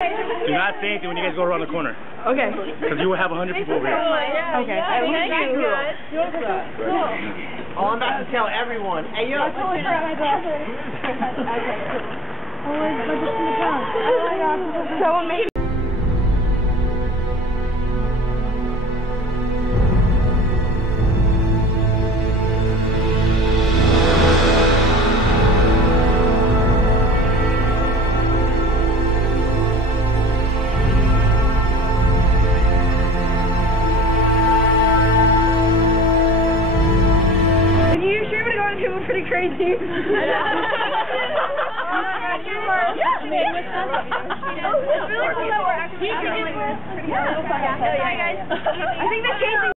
Do not say anything when you guys go around the corner. Okay. Because you will have 100 people over here. Okay. Oh, I'm about to tell everyone. Hey, yo. So amazing. People pretty crazy. I know. It's really cool that we're actually pretty good. Yeah. Guys. I think the changing